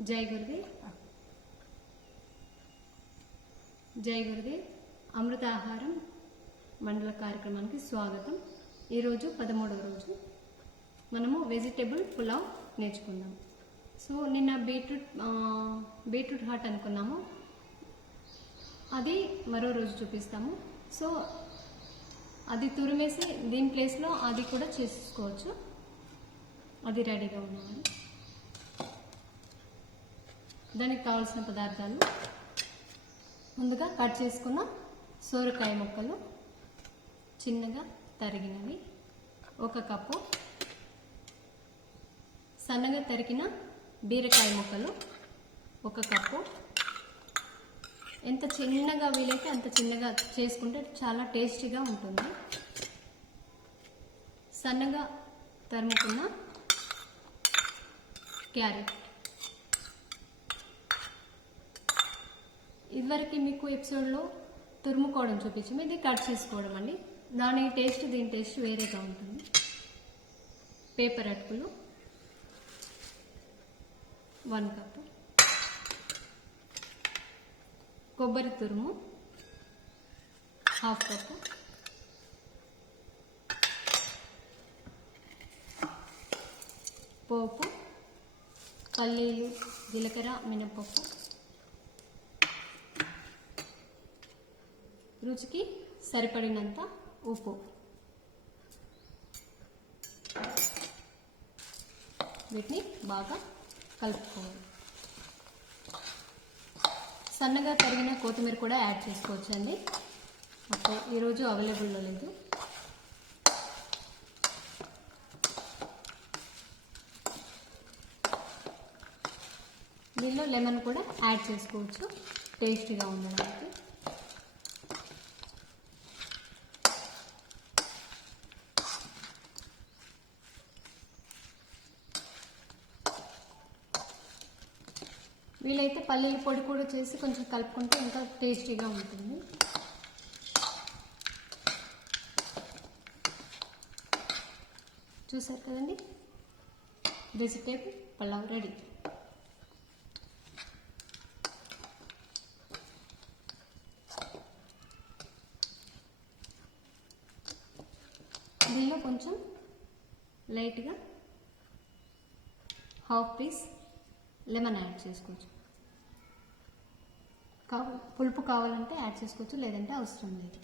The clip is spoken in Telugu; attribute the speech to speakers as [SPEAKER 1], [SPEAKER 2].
[SPEAKER 1] జై గురుదేవ్. జై గురుదేవ్. అమృత ఆహారం మండల కార్యక్రమానికి స్వాగతం. ఈరోజు పదమూడవ రోజు. మనము వెజిటేబుల్ పులావ్ నేర్చుకుందాం. సో నిన్న బీట్రూట్ బీట్రూట్ హాట్ అనుకున్నాము. అది మరో రోజు చూపిస్తాము. సో అది తురిమేసి దీని ప్లేస్లో అది కూడా చేసుకోవచ్చు. అది రెడీగా ఉన్నామని దానికి కావాల్సిన పదార్థాలు ముందుగా కట్ చేసుకున్న సోరకాయ ముక్కలు చిన్నగా తరిగినవి. ఒక కప్పు సన్నగా తరిగిన బీరకాయ ముక్కలు ఒక కప్పు. ఎంత చిన్నగా వీలైతే అంత చిన్నగా చేసుకుంటే చాలా టేస్టీగా ఉంటుంది. సన్నగా తరుముకున్న క్యారెట్. ఇదివరకు మీకు ఎపిసోడ్లో తురుముకోవడం చూపించాము. ఇది కట్ చేసుకోవడం అండి. దాని టేస్ట్ దీని టేస్ట్ వేరేగా ఉంటుంది. పేపర్ అటుకులు. వన్ కప్ కొబ్బరి తురుము. హాఫ్ కప్ పోపు. పల్లీలు జీలకర్ర మినపప్పు రుచికి సరిపడినంత ఉప్పు. వీటిని బాగా కలుపుకోవాలి. సన్నగా తరిగిన కొత్తిమీర కూడా యాడ్ చేసుకోవచ్చండి. ఓకే ఈరోజు అవైలబుల్లో లేదు. దీనిలో లెమన్ కూడా యాడ్ చేసుకోవచ్చు. టేస్టీగా ఉండడానికి. వీలైతే పల్లీల పొడి కూడా చేసి కొంచెం కలుపుకుంటే ఇంకా టేస్టీగా ఉంటుంది. చూసారు కదండి? Vegetable pulao ready. దీనిలో కొంచెం లైట్గా హాఫ్ పీస్ లెమన్ యాడ్ చేసుకోవచ్చు. పులుపు కావాలంటే యాడ్ చేసుకోవచ్చు లేదంటే అవసరం లేదు.